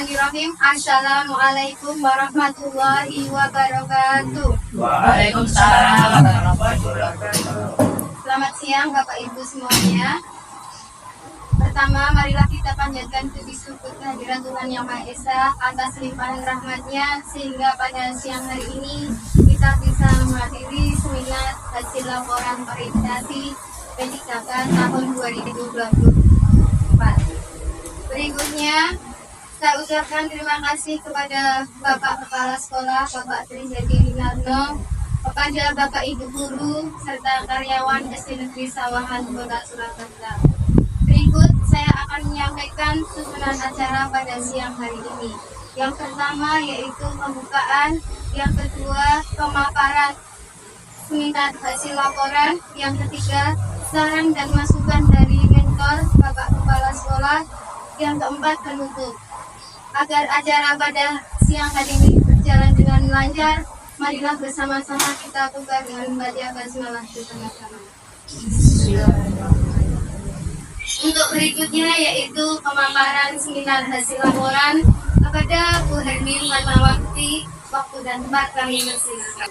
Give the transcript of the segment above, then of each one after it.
Bismillahirrahmanirrahim. Assalamualaikum warahmatullahi wabarakatuh. Waalaikumsalam warahmatullahi wabarakatuh. Selamat siang Bapak Ibu semuanya. Pertama, marilah kita panjatkan puji syukur kehadiran Tuhan Yang Maha Esa atas limpahan rahmat-Nya sehingga pada siang hari ini kita bisa menghadiri seminar hasil laporan orientasi P3K tahun 2024. Berikutnya, saya ucapkan terima kasih kepada Bapak Kepala Sekolah, Bapak Trijati Winarno, kepada Bapak Ibu Guru, serta karyawan SD Negeri Sawahan Kota Surakarta. Berikut saya akan menyampaikan susunan acara pada siang hari ini. Yang pertama yaitu pembukaan, yang kedua pemaparan seminar hasil laporan, yang ketiga saran dan masukan dari mentor Bapak Kepala Sekolah, yang keempat penutup. Agar acara pada siang hari ini berjalan dengan lancar, marilah bersama-sama kita buka dengan membaca basmalah bersama-sama. Untuk berikutnya yaitu pemaparan seminar hasil laporan kepada Bu Hermin Fatmawati. Waktu dan tempat kami persilakan.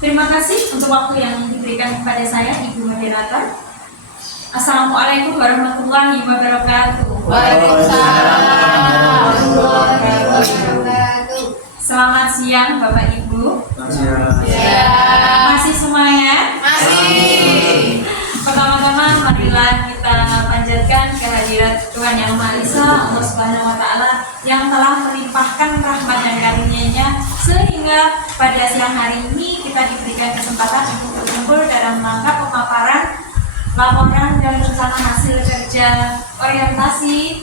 Terima kasih untuk waktu yang diberikan kepada saya, Ibu Moderator. Assalamualaikum warahmatullahi wabarakatuh. Waalaikumsalam warahmatullahi wabarakatuh. Selamat siang Bapak Ibu. Ya. Masih semuanya? Masih. Pertama-tama marilah kita panjatkan kehadirat Tuhan Yang Maha Esa, Allah Subhanahu wa Ta'ala, yang telah melimpahkan rahmat dan karunia-Nya sehingga pada siang hari ini kita diberikan kesempatan untuk berkumpul dalam rangka pemaparan laporan dan rencana hasil kerja orientasi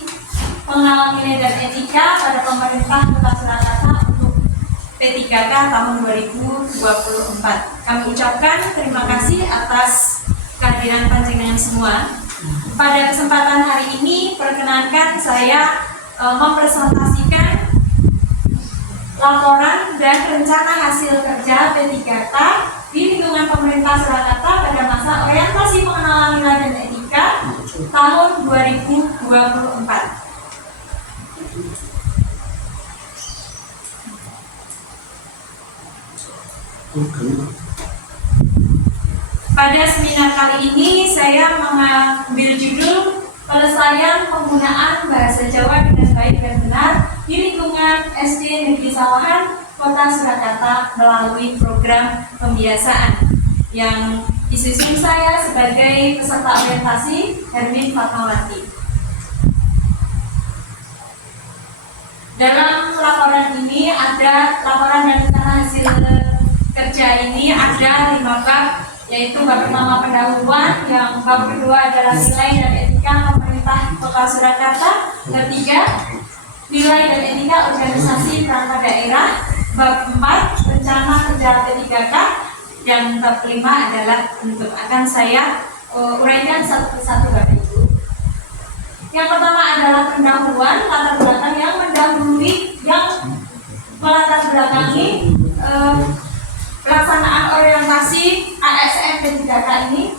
pengenalan nilai dan etika pada pemerintah Kota Surakarta untuk P3K tahun 2024. Kami ucapkan terima kasih atas kehadiran panjenengan semua. Pada kesempatan hari ini, perkenankan saya mempresentasikan laporan dan rencana hasil kerja P3K di lingkungan pemerintah Surakarta pada masa orientasi pengenalan nilai dan etika tahun 2024. Pada seminar kali ini saya mengambil judul pelestarian penggunaan bahasa Jawa dengan baik dan benar di lingkungan SD Negeri Sawahan Kota Surakarta melalui program pembiasaan yang disusun saya sebagai peserta orientasi Hermin Fatmawati. Dalam laporan ini ada laporan dan rencana hasil kerja ini ada 5 bab, yaitu bab pertama pendahuluan, yang bab kedua adalah nilai dan etika pemerintah Kota Surakarta, ketiga nilai dan etika organisasi perangkat daerah, bab 4 rencana kerja P3K, dan bab 5 adalah penutup. Akan saya uraikan satu persatu Bapak Ibu. Yang pertama adalah pendahuluan, latar belakang yang mendahului, yang melatar belakangi pelaksanaan orientasi ASN P3K ini.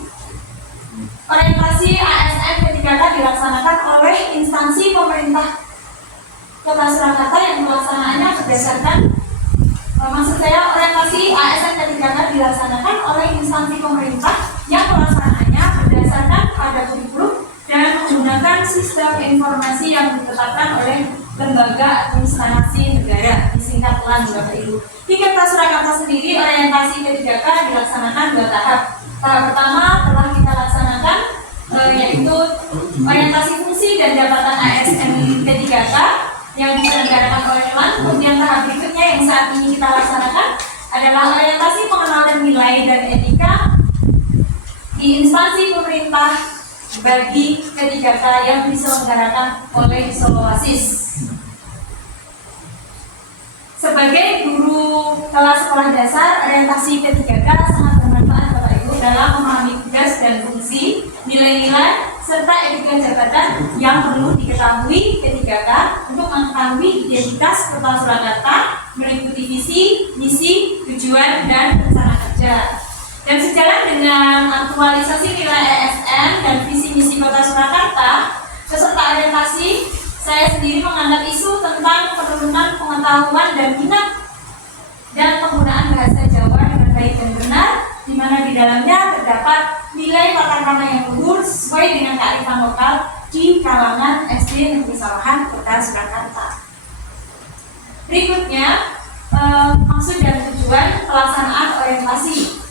Orientasi ASN P3K dilaksanakan oleh instansi pemerintah Kota Surakarta yang pelaksanaannya berdasarkan maksud saya orientasi ASN P3K dilaksanakan oleh instansi pemerintah yang pelaksanaannya berdasarkan pada kurikulum dan menggunakan sistem informasi yang ditetapkan oleh lembaga administrasi negara, disingkat LAN Bapak Ibu. Di Kota Surakarta sendiri orientasi P3K dilaksanakan 2 tahap. Tahap pertama telah kita laksanakan yaitu orientasi fungsi dan jabatan ASN P3K yang diselenggarakan oleh LAN. Kemudian tahap berikutnya yang saat ini kita laksanakan adalah orientasi pengenalan nilai dan etika di instansi pemerintah bagi P3K yang diselenggarakan oleh Soloasis. Sebagai guru kelas sekolah dasar, orientasi P3K sangat bermanfaat Bapak Ibu dalam memahami tugas dan fungsi, nilai-nilai, serta etika jabatan yang perlu diketahui P3K untuk mengetahui identitas Kota Surakarta, mengikuti visi, misi, tujuan, dan rencana kerja. Dan sejalan dengan aktualisasi nilai ASN dan visi misi Kota Surakarta, peserta orientasi Saya sendiri mengangkat isu tentang penurunan pengetahuan dan minat dan penggunaan bahasa Jawa dengan baik dan benar, di mana di dalamnya terdapat nilai tata krama yang luhur sesuai dengan kearifan lokal di kalangan SD Negeri Sawahan, Kota Surakarta. Berikutnya, maksud dan tujuan pelaksanaan orientasi.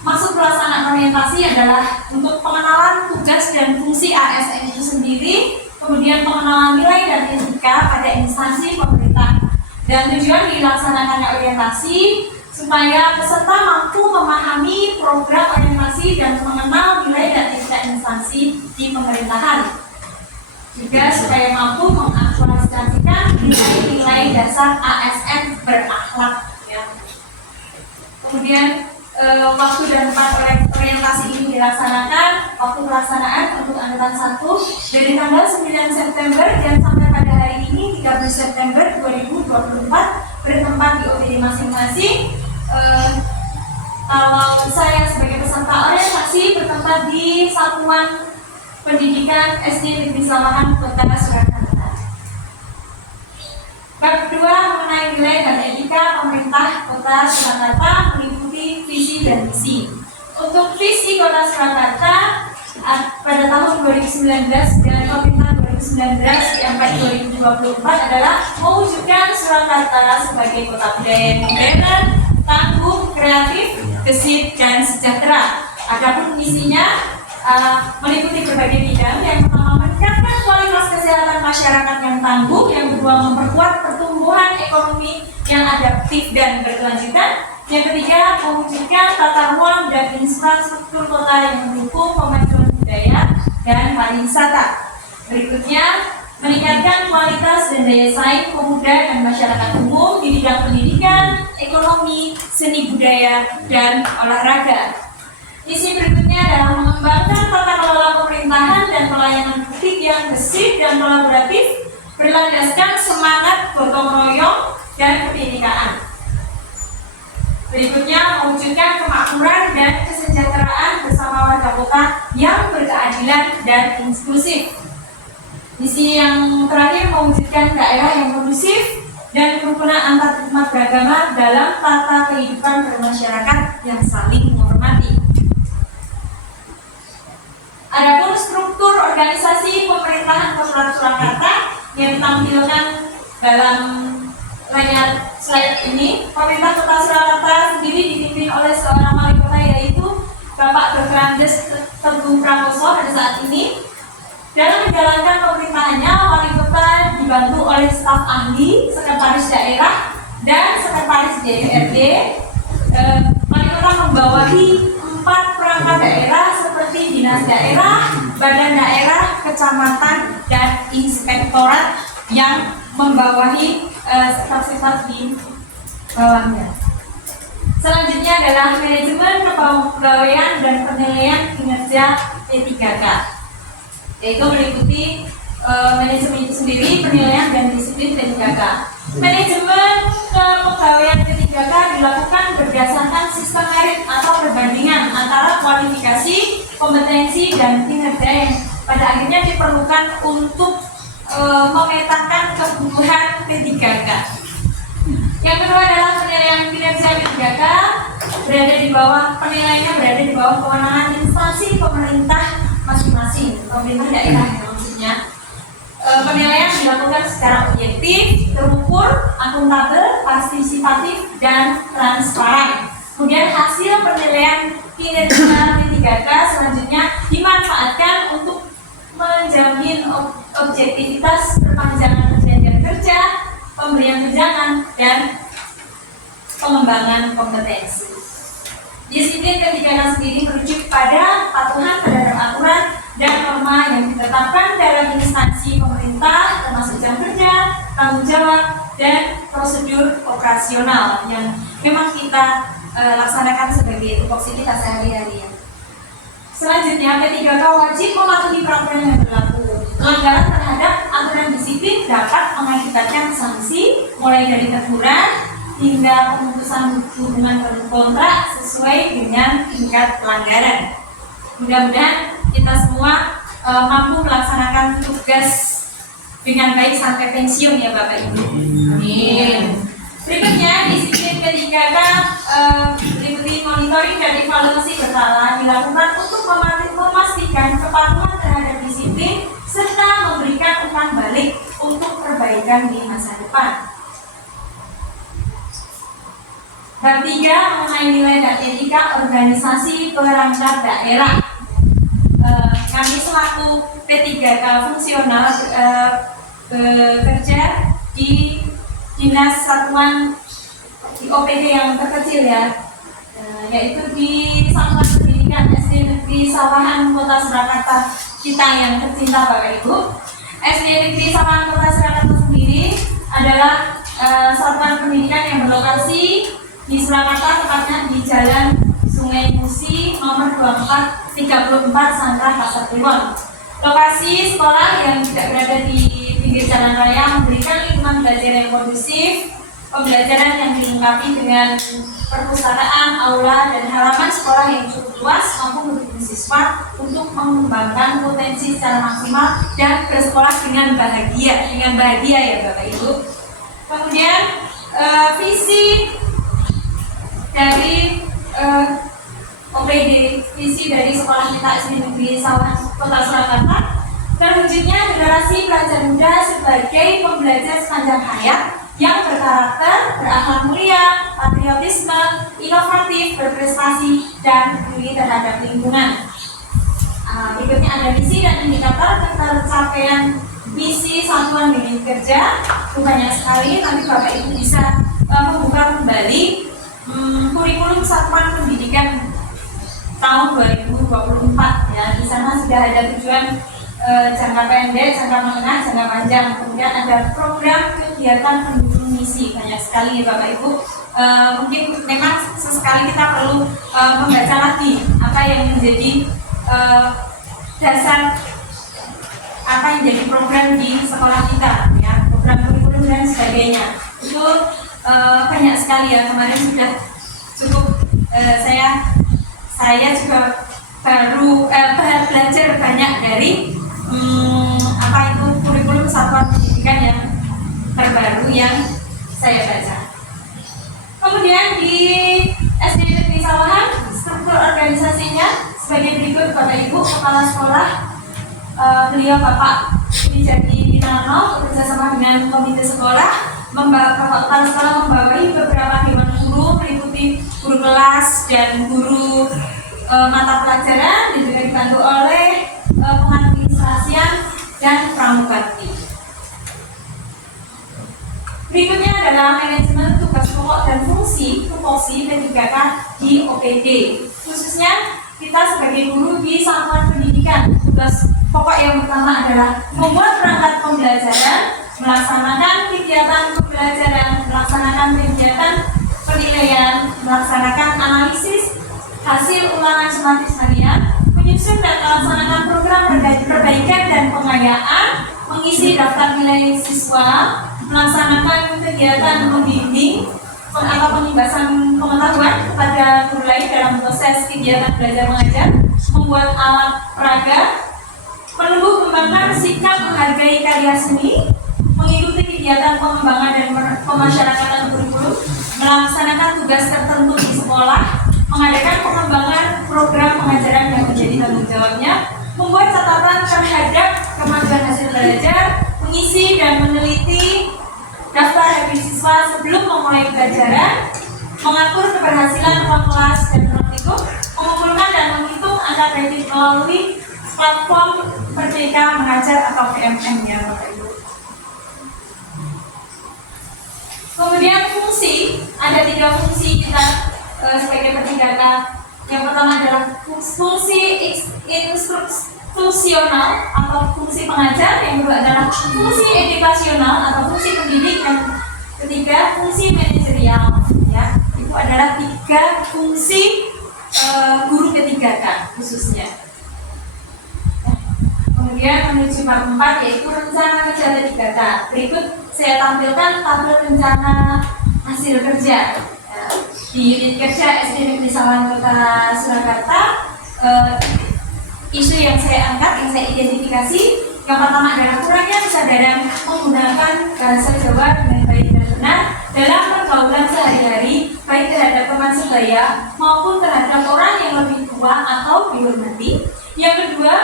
Maksud pelaksanaan orientasi adalah untuk pengenalan tugas dan fungsi ASN itu sendiri, kemudian pengenalan nilai dan etika pada instansi pemerintah. Dan tujuan dilaksanakannya orientasi supaya peserta mampu memahami program orientasi dan mengenal nilai dan etika instansi di pemerintahan. Juga supaya mampu mengaktualisasikan nilai-nilai dasar ASN berakhlak. Ya. Kemudian waktu dan tempat orientasi ini dilaksanakan. Waktu pelaksanaan untuk angkatan 1 dari tanggal 9 September dan sampai pada hari ini 13 September 2024 bertempat di OPD masing-masing. Kalau saya sebagai peserta orientasi bertempat di Satuan Pendidikan SD Negeri Sawahan, Kota Surakarta. Bab kedua mengenai nilai dan etika pemerintah Kota Surakarta meliputi visi dan misi. Untuk visi Kota Surakarta pada tahun 2019 dan pemerintahan 2019 sampai 2024 adalah mewujudkan Surakarta sebagai kota budaya yang modern, tangguh, kreatif, gesit, dan sejahtera. Adapun misinya meliputi berbagai bidang. Yang pertama, meningkatkan kualitas kesehatan masyarakat yang tangguh. Yang kedua, memperkuat pertumbuhan ekonomi yang adaptif dan berkelanjutan. Yang ketiga, mewujudkan tata ruang dan infrastruktur kota yang mendukung pemajuan budaya dan pariwisata. Berikutnya, meningkatkan kualitas dan daya saing pemuda dan masyarakat umum di bidang pendidikan, ekonomi, seni budaya, dan olahraga. Misi berikutnya adalah mengembangkan tata kelola pemerintahan dan pelayanan publik yang gesit dan kolaboratif, berlandaskan semangat gotong royong dan kebinekaan. Berikutnya, mewujudkan kemakmuran dan kesejahteraan bersama warga kota yang berkeadilan dan inklusif. Misi yang terakhir, mewujudkan daerah yang kondusif dan kerukunan antar umat beragama dalam tata kehidupan bermasyarakat yang saling menghormati. Adapun struktur organisasi pemerintahan Kota Surakarta yang ditampilkan dalam layar slide ini, pemerintah Kota Surakarta sendiri dipimpin oleh seorang wali kota, yaitu Bapak Dr. Andes Teguh Prakoso pada saat ini. Dalam menjalankan pemerintahannya, wali kota dibantu oleh staf ahli, sekretaris daerah, dan sekretaris DPRD. Wali kota membawahi 4 perangkat daerah seperti dinas daerah, badan daerah, kecamatan, dan inspektorat yang membawahi staf-staf di bawahnya. Selanjutnya adalah manajemen kepegawaian dan penilaian kinerja P3K, yaitu meliputi manajemen itu sendiri, penilaian dan disiplin P3K. Manajemen kepegawaian P3K dilakukan berdasarkan sistem merit atau perbandingan antara kualifikasi, kompetensi, dan kinerja yang pada akhirnya diperlukan untuk memetakan kebutuhan P3K. Yang kedua adalah penilaian kinerja P3K penilaiannya berada di bawah kewenangan instansi pemerintah masing-masing, pemerintah daerah maksudnya. Penilaian dilakukan secara objektif, terukur, akuntabel, partisipatif, dan transparan. Kemudian hasil penilaian kinerja P3K selanjutnya dimanfaatkan untuk menjamin objektivitas perpanjangan perjanjian kerja, pemberian tunjangan, dan pengembangan kompetensi. Disiplin P3K sendiri merujuk pada patuhan terhadap aturan dan norma yang ditetapkan dalam instansi pemerintah, termasuk jam kerja, tanggung jawab, dan prosedur operasional yang memang kita laksanakan sebagai tupoksi kita sehari-hari. Selanjutnya, P3K wajib mematuhi peraturan yang berlaku. Pelanggaran terhadap aturan disiplin dapat mengakibatkan sanksi mulai dari teguran hingga pemutusan hubungan kontrak sesuai dengan tingkat pelanggaran. Mudah-mudahan kita semua mampu melaksanakan tugas dengan baik sampai pensiun ya Bapak Ibu. Amin. Berikutnya disiplin P3K meliputi monitoring dan evaluasi berkala dilakukan untuk memastikan kepatuhan terhadap disiplin serta memberikan umpan balik untuk perbaikan di masa depan. Bab 3 mengenai nilai dan etika organisasi perangkat daerah. Kami selaku P3K fungsional bekerja di Dinas Satuan di OPD yang terkecil ya, yaitu di Satuan Pendidikan SD Negeri Sawahan Kota Surakarta kita yang tercinta Bapak Ibu. SD Negeri Sawahan Kota Surakarta sendiri adalah satuan pendidikan yang berlokasi di Surakarta, tepatnya di Jalan Sungai Musi nomor 34 Sangkrah Pasar Kliwon. Lokasi sekolah yang tidak berada di pinggir jalan raya memberikan lingkungan belajar yang kondusif, pembelajaran yang dilengkapi dengan perpustakaan, aula, dan halaman sekolah yang cukup luas mampu mendukung siswa untuk mengembangkan potensi secara maksimal dan bersekolah dengan bahagia ya Bapak Ibu. Kemudian visi dari OPD, visi dari sekolah kita SD Negeri Sawahan Kota Surakarta, terwujudnya generasi pelajar muda sebagai pembelajar sepanjang hayat yang berkarakter, berakhlak mulia, patriotisme, inovatif, berprestasi, dan peduli terhadap lingkungan. Berikutnya ada visi dan indikator tercapaian misi satuan bimbing kerja. Banyak sekali, nanti Bapak Ibu bisa membuka kembali kurikulum satuan pendidikan tahun 2024 ya. Di sana sudah ada tujuan jangka pendek, jangka menengah, jangka panjang. Kemudian ada program kegiatan pendukung misi, banyak sekali ya Bapak Ibu. Mungkin memang sesekali kita perlu membaca lagi apa yang menjadi dasar, apa yang jadi program di sekolah kita ya, program kurikulum dan sebagainya. Itu banyak sekali ya, kemarin sudah cukup saya juga baru belajar banyak dari apa itu kurikulum satuan pendidikan yang terbaru yang saya baca. Kemudian di SD Negeri Sawahan struktur organisasinya sebagai berikut Bapak Ibu. Kepala sekolah beliau Bapak Trijati Winarno bekerjasama dengan komite sekolah. Kepala sekolah membawahi beberapa dewan guru meliputi guru kelas dan guru mata pelajaran, dan juga dibantu oleh pengadministrasian dan pramugari. Berikutnya adalah manajemen tugas pokok dan fungsi tupoksi P3K di OPD. Khususnya kita sebagai guru di satuan pendidikan, tugas pokok yang pertama adalah membuat perangkat pembelajaran, melaksanakan kegiatan pembelajaran, melaksanakan kegiatan penilaian, melaksanakan analisis hasil ulangan sistematis harian, menyusun dan melaksanakan program perbaikan dan pengayaan, mengisi daftar nilai siswa, melaksanakan kegiatan membimbing atau penimbasan pengetahuan kepada guru lain dalam proses kegiatan belajar mengajar, membuat alat peraga, menumbuh kembangkan sikap menghargai karya seni, mengikuti kegiatan pengembangan dan pemasyarakatan kurikulum, melaksanakan tugas tertentu di sekolah, mengadakan pengembangan program pengajaran yang menjadi tanggung jawabnya, membuat catatan terhadap kemajuan hasil belajar, mengisi dan meneliti daftar habis siswa sebelum memulai pelajaran, mengatur keberhasilan ruang kelas dan praktikum, mengumpulkan dan menghitung angka kredit melalui platform Merdeka Mengajar atau PMM ya Bapak Ibu. Kemudian fungsi, ada 3 fungsi kita sebagai P3K. Yang pertama adalah fungsi instruksional atau fungsi pengajar, yang kedua adalah fungsi edukasional atau fungsi pendidik, dan ketiga fungsi manajerial ya. Itu adalah 3 fungsi guru P3K khususnya. Kemudian menuju bab 4 yaitu rencana kerja P3K. Berikut saya tampilkan tabel rencana hasil kerja di unit kerja SD Negeri Sawahan Kota Surakarta. isu yang saya angkat, yang saya identifikasi. Yang pertama adalah kurangnya kesadaran menggunakan bahasa Jawa dengan baik dan benar dalam pergaulan sehari-hari, baik terhadap teman sebaya maupun terhadap orang yang lebih tua atau dihormati. Yang kedua,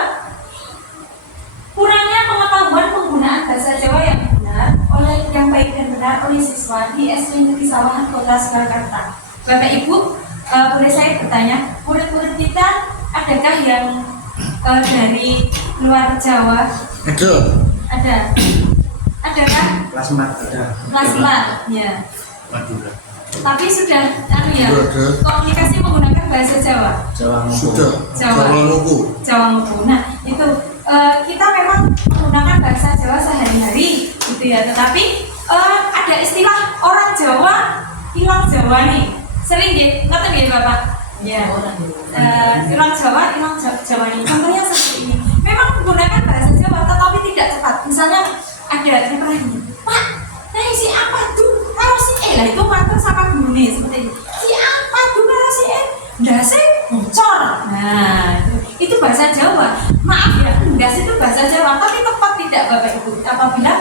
kurangnya pengetahuan penggunaan bahasa Jawa yang benar oleh yang baik dan benar oleh siswa di SD Negeri Sawahan Kota Surakarta. Bapak Ibu, boleh saya bertanya, murid-murid kita adakah yang dari luar Jawa? Ada. Ada kan? Kelas 4 ada. Kelas 4, ya. Madura. Tapi sudah komunikasi menggunakan bahasa Jawa. Jawa Sudah. Jawa Muku. Nah, itu kita memang menggunakan bahasa Jawa sehari-hari, gitu ya. Tetapi ada istilah orang Jawa hilang Jawa nih. Sering ngerti ya Bapak? Ya. Hilang Jawa nih. Contohnya seperti ini. Memang menggunakan bahasa Jawa, tetapi tidak cepat. Misalnya ada yang pernah gini, Pak, nah si apa tuh? Kalau si E lah itu mantan sama guru nih seperti ini. Si apa tuh kalau si E? Dasi bocor. Nah, itu bahasa Jawa. Maaf ya, das itu bahasa Jawa, tapi tepat tidak Bapak Ibu apabila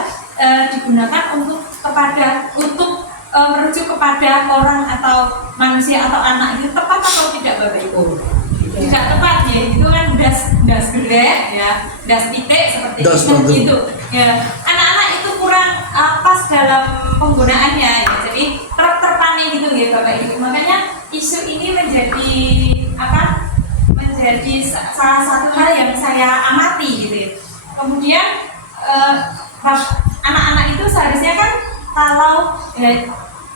digunakan untuk merujuk kepada orang atau manusia atau anak, itu tepat atau tidak Bapak Ibu? Tidak tepat ya, itu kan das gede ya, das titik seperti itu ya. Anak-anak itu kurang pas dalam penggunaannya ya, jadi terpanik gitu ya Bapak Ibu. Makanya isu ini menjadi salah satu hal yang saya amati gitu ya. Kemudian anak-anak itu seharusnya kan kalau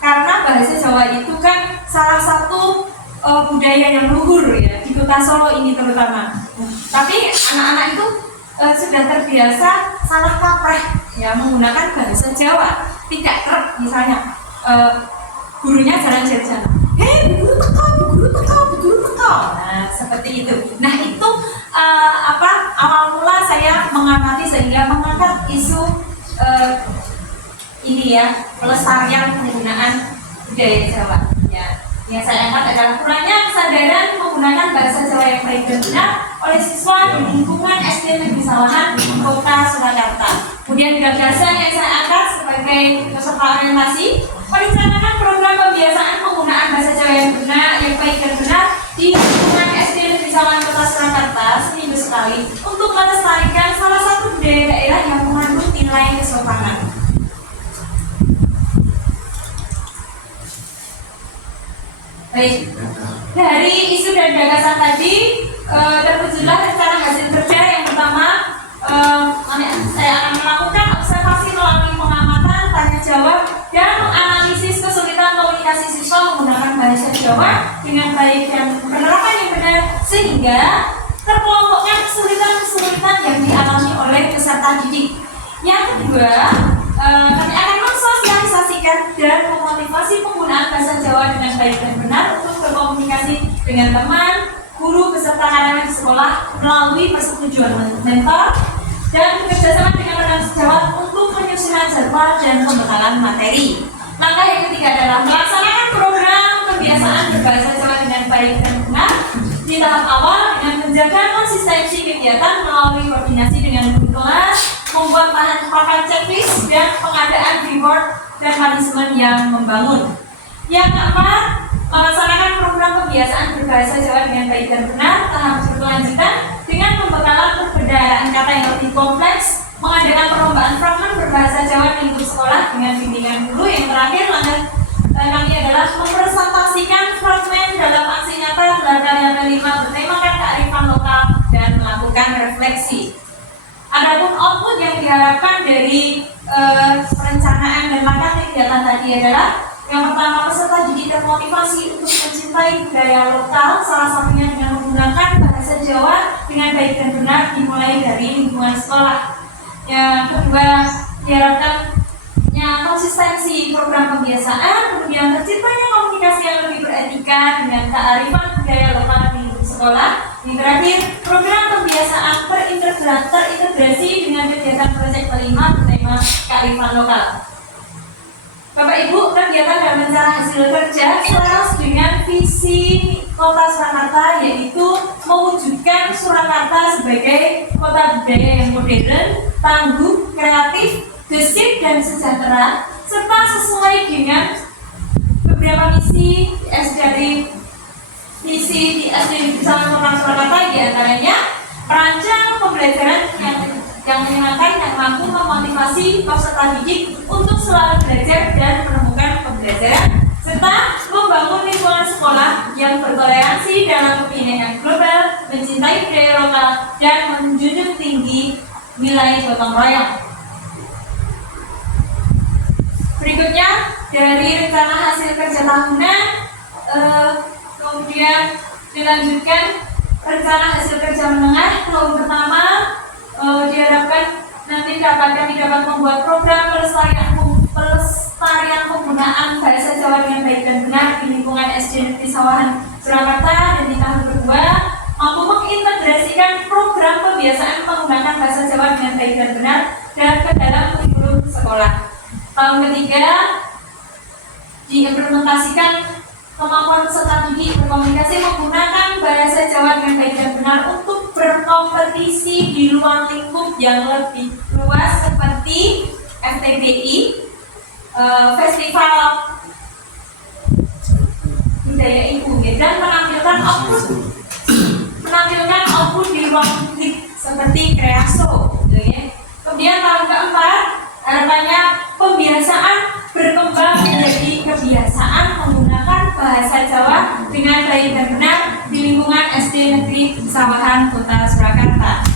karena bahasa Jawa itu kan salah satu budaya yang luhur ya di Kota Solo ini terutama. Tapi anak-anak itu sudah terbiasa salah kaprah ya menggunakan bahasa Jawa. Tidak kerap misalnya gurunya jalan-jalan. Hei, bu guru teko. Nah, seperti itu. Nah, itu awal mula saya mengamati sehingga mengangkat isu ini ya, pelestarian penggunaan budaya Jawa ya. Yang saya angkat adalah kurangnya kesadaran menggunakan bahasa Jawa yang baik dan benar oleh siswa di lingkungan SD Negeri Sawahan Kota Surakarta. Kemudian gagasan yang saya angkat sebagai peserta orientasi, merencanakan program pembiasaan penggunaan bahasa Jawa yang benar, yang baik dan benar di lingkungan SD Negeri Sawahan Kota Surakarta seminggu sekali untuk melestarikan salah satu budaya daerah yang mengandung nilai kesopanan. Baik, dari isu dan gagasan tadi terwujudlah rencana hasil kerja yang pertama. Saya akan melakukan observasi melalui pengamatan, tanya jawab, dan menganalisis kesulitan komunikasi siswa menggunakan bahasa Jawa dengan baik dan penerapan yang benar sehingga terkelompokkan kesulitan-kesulitan yang dialami oleh peserta didik. Yang kedua, kami akan mensosialisasikan dan memotivasi penggunaan bahasa Jawa dengan baik dan benar untuk berkomunikasi dengan teman, guru, beserta karyawan di sekolah melalui persetujuan mentor dan bekerjasama dengan rekan sejawat untuk penyusunan jadwal dan pembekalan materi. Langkah yang ketiga adalah melaksanakan program kebiasaan berbahasa Jawa dengan baik dan benar di tahap awal dengan menjaga konsistensi kegiatan melalui koordinasi dengan guru kelas, membuat bahan checklist dan pengadaan reward dan punishment yang membangun. Yang keempat, melaksanakan program pembiasaan berbahasa Jawa dengan baik dan benar tahap berkelanjutan dengan pembekalan perbendaharaan kata yang lebih kompleks, mengadakan perlombaan fragmen berbahasa Jawa di lingkup sekolah dengan bimbingan guru. Yang terakhir, langkah kami adalah mempresentasikan fragmen dalam aksi nyata gelar karya kelima bertemakan kearifan lokal dan melakukan refleksi. Adapun output yang diharapkan dari perencanaan dan langkah kegiatan tadi adalah yang pertama, peserta didik termotivasi untuk mencintai budaya lokal, salah satunya dengan menggunakan bahasa Jawa dengan baik dan benar dimulai dari lingkungan sekolah. Yang kedua, diharapkannya konsistensi program pembiasaan, kemudian terciptanya komunikasi yang lebih beretika dengan kearifan budaya lokal di lingkup sekolah. Yang terakhir, program pembiasaan terintegrasi dengan kegiatan proyek kelima bertema kearifan lokal. Bapak Ibu, kegiatan dan rencana hasil kerja selaras dengan visi Kota Surakarta, yaitu mewujudkan Surakarta sebagai kota budaya yang modern, tangguh, kreatif, gesit, dan sejahtera, serta sesuai dengan beberapa misi dari misi di SD Negeri 1 Kota Surakarta, diantaranya merancang pembelajaran yang menyenangkan, yang mampu memotivasi peserta didik untuk selalu belajar dan menemukan pembelajaran, serta membangun lingkungan sekolah yang bertoleransi dalam kebinekaan global, mencintai budaya lokal, dan menjunjung tinggi nilai gotong royong. Berikutnya dari rencana hasil kerja tahunan, kemudian dilanjutkan rencana hasil kerja menengah tahun pertama. Diharapkan nanti dapat membuat program pelestarian penggunaan bahasa Jawa dengan baik dan benar di lingkungan SD Negeri Sawahan Surakarta, dan di tahun kedua mampu mengintegrasikan program pembiasaan menggunakan bahasa Jawa dengan baik dan benar dan ke dalam kurikulum sekolah. Tahun ketiga diimplementasikan kemampuan peserta didik berkomunikasi menggunakan bahasa Jawa dengan baik dan benar untuk berkompetisi di ruang lingkup yang lebih luas seperti FTBI, Festival Budaya Ibu, dan menampilkan output di ruang publik seperti Kreaso. Kemudian tahun keempat harapannya pembiasaan berkembang menjadi kebiasaan menggunakan bahasa Jawa dengan baik dan benar di lingkungan SD Negeri Sawahan Kota Surakarta.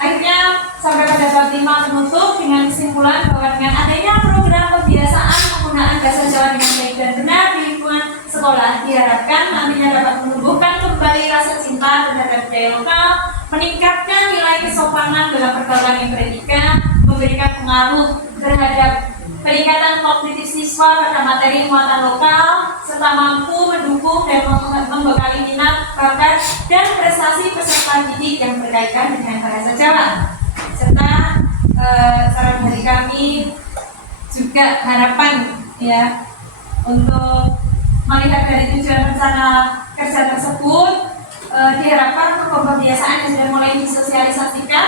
Akhirnya sampai pada bab 5 penutup dengan kesimpulan bahwa dengan adanya program pembiasaan penggunaan bahasa Jawa dengan baik dan benar di lingkungan sekolah, diharapkan nantinya dapat menumbuhkan kembali rasa cinta terhadap budaya lokal, meningkatkan nilai kesopanan dalam pergaulan yang beretika, memberikan pengaruh terhadap peningkatan kognitif siswa pada materi muatan lokal, serta mampu mendukung dan membekali minat, bakat, dan prestasi peserta didik yang berkaitan dengan bahasa Jawa. Serta saran dari kami juga harapan ya untuk melihat dari tujuan rencana kerja tersebut, diharapkan pembiasaan yang sudah mulai disosialisasikan,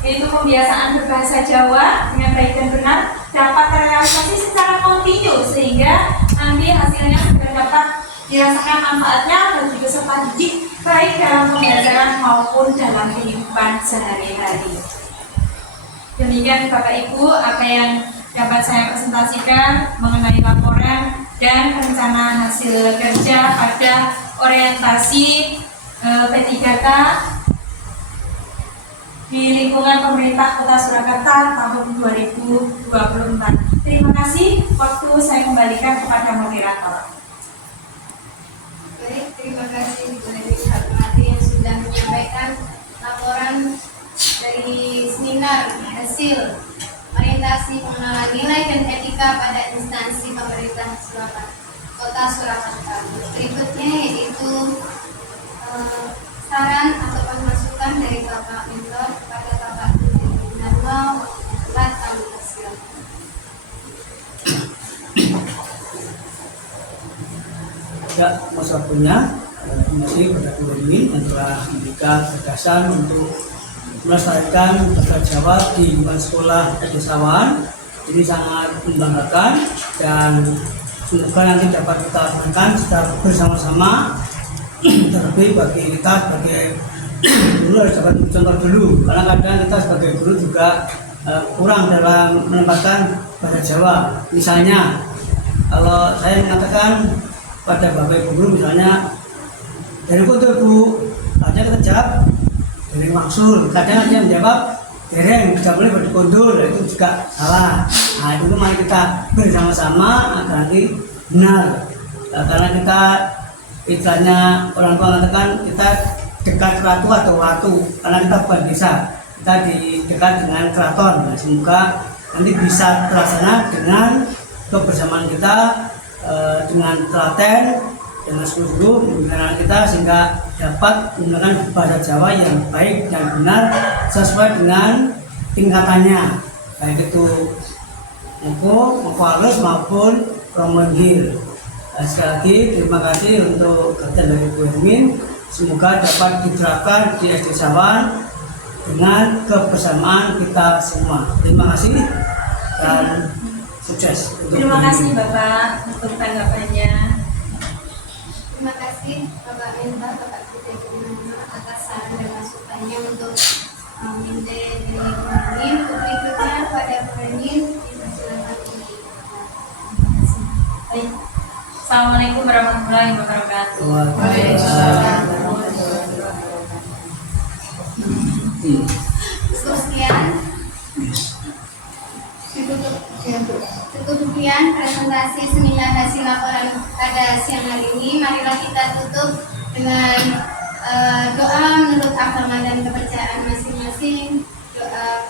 yaitu pembiasaan berbahasa Jawa dengan baik dan benar, dapat terrealisasi secara kontinu sehingga nanti hasilnya sudah dapat dirasakan manfaatnya bagi peserta didik baik dalam pembelajaran maupun dalam kehidupan sehari-hari. Demikian Bapak Ibu apa yang dapat saya presentasikan mengenai laporan dan rencana hasil kerja pada orientasi P3K di lingkungan pemerintah Kota Surakarta tahun 2024. Terima kasih, waktu saya kembalikan kepada moderator. Baik, terima kasih kepada Ibu Mati yang sudah menyampaikan laporan dari seminar hasil orientasi pengenalan nilai dan etika pada instansi pemerintah Kota Surakarta. Berikutnya yaitu saran atau masukan dari Bapak Mentor kepada Bapak Darno buat kami hasil. Ya, masa punya terima kasih kepada Bu Dewi yang telah memberikan gagasan untuk melestarikan bahasa Jawa di lingkungan sekolah SD Sawahan. Ini sangat membanggakan dan semoga nanti dapat kita lakukan secara bersama-sama. Terlebih bagi kita sebagai guru harus dapat contoh dulu, karena kadang kita sebagai guru juga kurang dalam menempatkan bahasa Jawa. Misalnya kalau saya mengatakan pada Bapak Ibu guru misalnya dari kontur Bu, hanya kita jawab dari maksul, kadang ada yang menjawab dereng, tidak boleh berkontur, itu juga salah. Nah itu mari kita bersama-sama agar nanti benar, karena kita istilahnya orang tua mengatakan kita dekat ratu atau watu, karena kita bukan desa, kita dekat dengan keraton. Nah, semoga nanti bisa terlaksana dengan kebersamaan kita, dengan telaten, dengan seluruh pembinaan kita, sehingga dapat menggunakan bahasa Jawa yang baik dan benar sesuai dengan tingkatannya, baik itu Moko halus maupun Romanggil. Sekali lagi terima kasih untuk kerja dari Bu Hermin. Semoga dapat diterapkan di SD Sawan dengan kebersamaan kita semua. Terima kasih dan sukses. Terima kasih Bapak untuk tanggapannya. Terima kasih Bapak Mentor, Bapak Gubernur atas saran dan masukannya untuk menjadi pemimpin. Berikutnya pada pemimpin dipersilakan untuk Baik. Assalamualaikum warahmatullahi wabarakatuh. Waalaikumsalam. Cukup sekian. Cukup sekian presentasi seminar hasil laporan pada siang hari ini. Marilah kita tutup dengan doa menurut agama dan kepercayaan masing-masing. Doa